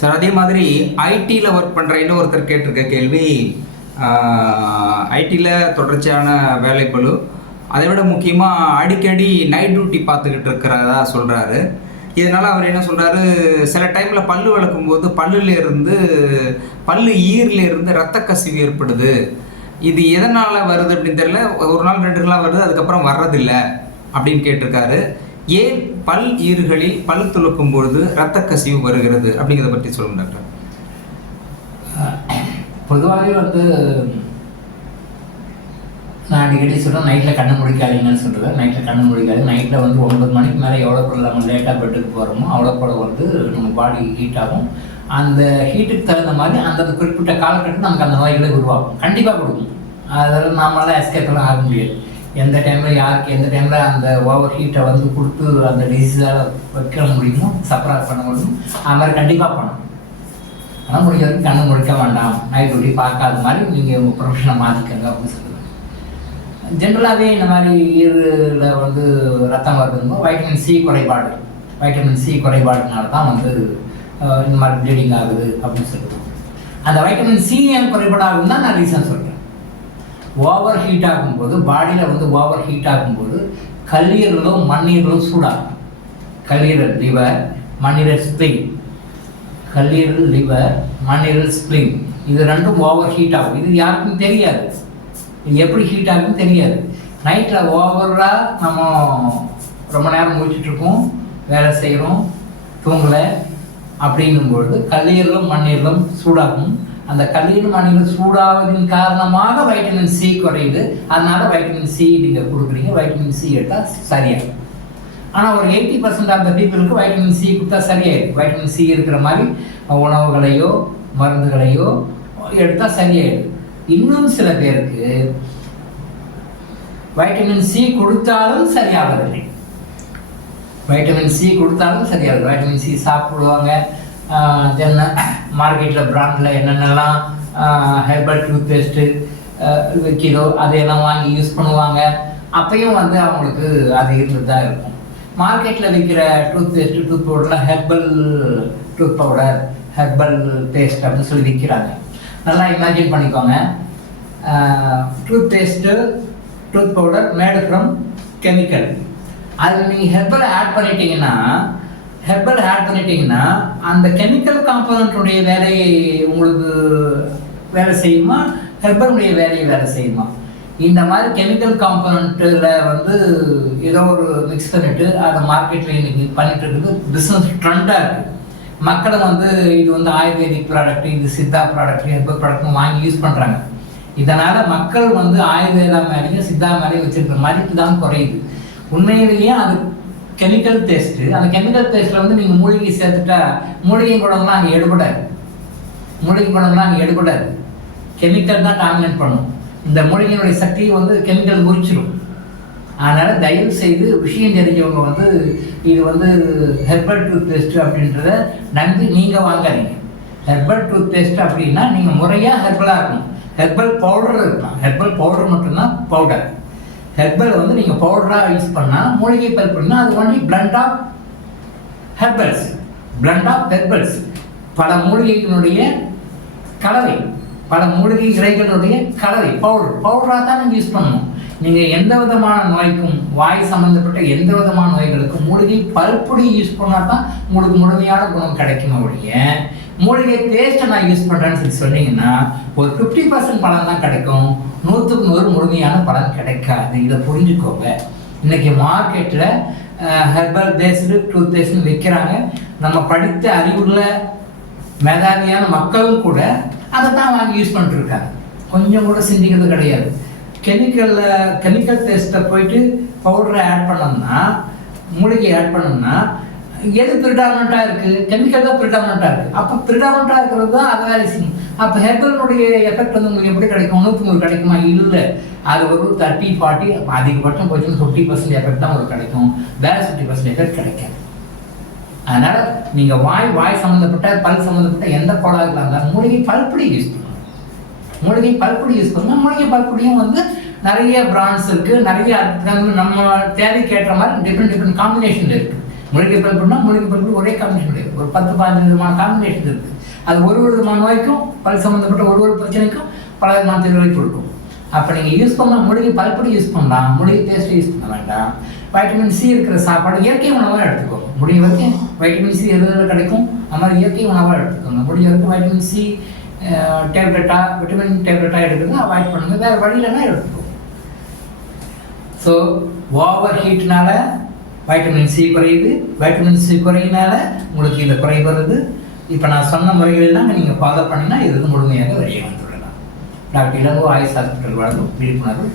Sir அதே மாதிரி ஐடியில் ஒர்க் பண்ணுற இன்னொருத்தர் கேட்டிருக்க கேள்வி, ஐடியில் தொடர்ச்சியான வேலைப்பளு, அதை விட முக்கியமாக அடிக்கடி நைட் டியூட்டி பார்த்துக்கிட்டு இருக்கிறதா சொல்கிறாரு. இதனால் அவர் என்ன சொல்கிறாரு, சில டைமில் பல்லு விளக்கும் போது பல்லு ஈரிலேருந்து ரத்த கசிவு ஏற்படுது. இது எதனால் வருது அப்படின்னு தெரியல, ஒரு நாள் 2 நாளாக வருது, அதுக்கப்புறம் வர்றதில்லை அப்படின்னு கேட்டிருக்காரு. ஏன் பல் ஈறுகளில் பல் துளக்கும் பொழுது ரத்த கசிவு வருகிறது அப்படிங்கிறத பற்றி சொல்லுங்க டாக்டர். பொதுவாகவே நான் அடிக்கடி சொல்கிறேன், நைட்டில் கண்ணு முடிக்காதீங்கன்னு சொல்லுவேன். நைட்டில் கண்ணு முடிக்காது. நைட்டில் 9 மணிக்கு மேலே எவ்வளோ பொருள் நம்ம லேட்டாக பெட்டுக்கு போகிறோமோ அவ்வளோ கூட நம்ம பாடி ஹீட் ஆகும். அந்த ஹீட்டுக்கு தகுந்த மாதிரி அந்த குறிப்பிட்ட காலகட்டத்தில் நமக்கு அந்த நோய்களை உருவாகும், கண்டிப்பாக கொடுக்கும். அதெல்லாம் நாமெல்லாம் எஸ்கேப்பெல்லாம் ஆக முடியாது. எந்த டைமில் யாருக்கு எந்த டைமில் அந்த ஓவர் ஹீட்டை கொடுத்து அந்த டிசீஸால் வைக்க முடியுமோ, சப்ராஸ் பண்ண முடியும், அது மாதிரி கண்டிப்பாக பண்ணணும். ஆனால் முடிஞ்ச வரைக்கும் கண்ணு முழிக்க வேண்டாம், நைட் டியூட்டி பார்க்காத மாதிரி நீங்கள் உங்கள் ப்ரொஃபஷனை மாற்றிக்கங்க அப்படின்னு சொல்லுவாங்க. ஜென்ரலாகவே இந்த மாதிரி ஈரில் ரத்தம் வருதுன்னு வைட்டமின் சி குறைபாடுனால தான் இந்த மாதிரி ப்ளீடிங் ஆகுது அப்படின்னு சொல்லுவோம். அந்த வைட்டமின் சி ஏன் குறைபாடு ஆகுதுன்னு தான் நான் ரீசன் சொல்கிறேன். ஓவர் ஹீட் ஆகும்போது, பாடியில் ஓவர் ஹீட் ஆகும்போது கல்லீரலும் மண்ணீரலும் சூடாகும். கல்லீரல் லிவர், மண்ணீரல் ஸ்ப்ளின். கல்லீரல் லிவர், மண்ணீரல் ஸ்ப்ளின், இது ரெண்டும் ஓவர் ஹீட் ஆகும். இது யாருக்கும் தெரியாது, எப்படி ஹீட் ஆகுதுன்னு தெரியாது. நைட்டில் ஓவராக நம்ம ரொம்ப நேரம் முடிச்சுட்ருக்கோம், வேலை செய்கிறோம், தூங்கலை அப்படிங்கும்பொழுது கல்லீரலும் மண்ணீரலும் சூடாகும். அந்த கல்லீரல் மண்ணீரல் சூடாவதின் காரணமாக வைட்டமின் சி குறையுது. அதனால வைட்டமின் சி நீங்கள் கொடுக்குறீங்க, வைட்டமின் சி எடுத்தால் சரியாகும். ஆனால் ஒரு 80% ஆஃப் த பீப்புளுக்கு வைட்டமின் சி கொடுத்தா சரியாயிடும். வைட்டமின் சி இருக்கிற மாதிரி உணவுகளையோ மருந்துகளையோ எடுத்தால் சரியாயிடும். இன்னும் சில பேருக்கு வைட்டமின் சி கொடுத்தாலும் சரியாவதில்லை. வைட்டமின் சி கொடுத்தாலும் சரியாகுது. வைட்டமின் சி சாப்பிடுவாங்க. தென் மார்க்கெட்டில் பிராண்டில் என்னென்னலாம் ஹெர்பல் டூத் பேஸ்ட்டு விற்கிதோ அதையெல்லாம் வாங்கி யூஸ் பண்ணுவாங்க. அப்பையும் அவங்களுக்கு அது இருந்துட்டு தான் இருக்கும். மார்க்கெட்டில் விற்கிற டூத் பேஸ்ட்டு, டூத் பவுடரில் herbal tooth powder, herbal paste அப்படின்னு சொல்லி விற்கிறாங்க. நல்லா இமேஜின் பண்ணிக்கோங்க. Tooth paste, tooth powder made from chemical. அதில் நீங்கள் ஹெர்பல் ஆட் பண்ணிட்டீங்கன்னா அந்த கெமிக்கல் காம்பனண்ட்டுடைய வேலையை உங்களுக்கு வேலை செய்யுமா, ஹெர்பலுடைய வேலையை வேலை செய்யுமா? இந்த மாதிரி கெமிக்கல் காம்பனண்ட்டில் ஏதோ ஒரு மிக்ஸ் பண்ணிவிட்டு அதை மார்க்கெட்டில் இன்றைக்கி பண்ணிகிட்டு இருக்குது. பிஸ்னஸ் ட்ரெண்டாக இருக்குது. மக்களும் இது ஆயுர்வேதிக் ப்ராடக்ட், இது சித்தா ப்ராடக்ட், ஹெர்பல் ப்ராடக்ட்னு வாங்கி யூஸ் பண்ணுறாங்க. இதனால் மக்கள் ஆயுர்வேதா மேலேயும் சித்தா மேலேயும் வச்சுருக்கிற மதிப்பு தான் குறையுது. உண்மையிலேயே அது கெமிக்கல் டேஸ்ட்டு. அந்த கெமிக்கல் டேஸ்ட்டில் நீங்கள் மூலிகை சேர்த்துட்டா மூலிகை குணம்லாம் அங்கே எடுபடாது. கெமிக்கல் தான் டாமினேட் பண்ணும். இந்த மூலிகையினுடைய சக்தியை கெமிக்கல் முறிச்சிடும். அதனால் தயவு செய்து விஷயம் தெரிஞ்சவங்க இது ஹெர்பல் டூத் பேஸ்ட்டு அப்படின்றத நம்பி நீங்கள் வாங்காதீங்க. ஹெர்பல் டூத் பேஸ்ட் அப்படின்னா நீங்கள் முறையாக ஹெர்பலாக இருக்கணும். ஹெர்பல் பவுடர் இருக்கலாம். ஹெர்பல் பவுடர் மட்டும்தான் பவுடர். ஹெர்பல் நீங்கள் பவுடராக யூஸ் பண்ணால், மூலிகை பல்புனா அது ஒன்லி பிளண்ட் ஆஃப் ஹெர்பல்ஸ். பல மூலிகைகளுடைய கலவை, பல மூலிகை இலைகளுடைய கலவை, பவுடராக தான் நீங்கள் யூஸ் பண்ணணும். நீங்கள் எந்த விதமான நோய்க்கும், வாய் சம்மந்தப்பட்ட எந்த விதமான நோய்களுக்கும் மூலிகை பல்பொடி யூஸ் பண்ணால் தான் உங்களுக்கு முழுமையான குணம் கிடைக்கும். ஒழிய மூலிகை பேஸ்ட்டை நான் யூஸ் பண்ணுறேன்னு சொன்னீங்கன்னா ஒரு 50% பலன் தான் கிடைக்கும், 100க்கு 100 முழுமையான பலன் கிடைக்காது. இதை புரிஞ்சுக்கோங்க. இன்றைக்கி மார்க்கெட்டில் ஹெர்பல் பேஸ்டு டூத் பேஸ்ட்னு விற்கிறாங்க. நம்ம படித்த அறிவுள்ள மேதாவியான மக்களும் கூட அதை தான் வாங்கி யூஸ் பண்ணிட்டுருக்காங்க. கொஞ்சம் கூட சிந்திக்கிறது கிடையாது. கெமிக்கல் டேஸ்ட்டை போயிட்டு பவுடரை ஆட் பண்ணோம்னா, மூலிகை ஆட் பண்ணோம்னா எது ப்ரிடாமினண்ட்டாக இருக்குது? கெமிக்கல் தான் ப்ரிடாமினண்ட்டாக இருக்குது. அப்போ ப்ரிடாமினண்ட்டாக இருக்கிறது தான் அது வேலை செய்யும். அப்போ ஹெர்பலுடைய எஃபெக்ட் உங்களுக்கு எப்படி கிடைக்கும்? 100 கிடைக்குமா? இல்லை, அது ஒரு 30-40, அதிகபட்சம் போச்சுன்னா 50% எஃபெக்ட் தான் உங்களுக்கு கிடைக்கும். வேறு 50% எஃபெக்ட் கிடைக்காது. அதனால் நீங்கள் வாய் சம்மந்தப்பட்ட பல் சம்மந்தப்பட்ட எந்த கோளாறுகளாக இருந்தாலும் மூலிகை பல்பொடி யூஸ் பண்ணணும். மூலிகை பல்பொடியும் நிறைய பிராண்ட்ஸ் இருக்குது. நிறைய நம்ம தேவைக்கேற்ற மாதிரி டிஃப்ரெண்ட் காம்பினேஷன் இருக்குது. மூலிகை பல்புனா மூலிகை பல்பு ஒரே காம்பினேஷன் கிடையாது, ஒரு 10-15 விதமான காம்பினேஷன் இருக்குது. அது ஒரு விதமான நோய்க்கும் பல் சம்மந்தப்பட்ட ஒரு பிரச்சனைக்கும் பல விதமான தீர்வுகளை கொடுக்கும். அப்போ நீங்கள் யூஸ் பண்ணால் மூலிகை பல்படி யூஸ் பண்ணலாம், மூலிகை பேஸ்ட்டை யூஸ் பண்ண வேண்டாம். வைட்டமின் சி இருக்கிற சாப்பாடு இயற்கை உணவாக எடுத்துக்கோங்க. முடிஞ்ச வரைக்கும் வைட்டமின் சி எது கிடைக்கும் அது மாதிரி இயற்கை உணவாக எடுத்துக்கோங்க. முடிஞ்ச வரைக்கும் வைட்டமின் சி விட்டமின் டேப்லெட்டாக எடுக்கிறது அவாய்ட் பண்ணுங்கள், வேறு வழியிலனா எடுத்துக்கோங்க. ஸோ ஓவர் ஹீட்னால வைட்டமின் சி குறையுது, வைட்டமின் சி குறையினால உங்களுக்கு இந்த குறை வருது. இப்போ நான் சொன்ன முறைகளெல்லாம் நீங்கள் ஃபாலோ பண்ணிங்கன்னா இது முழுமையாக வெளியே வந்துவிடலாம். டாக்டர் இளங்கோ ஆயுஷ் ஹாஸ்பிட்டல் வழங்கும் விழிப்புணர்வு.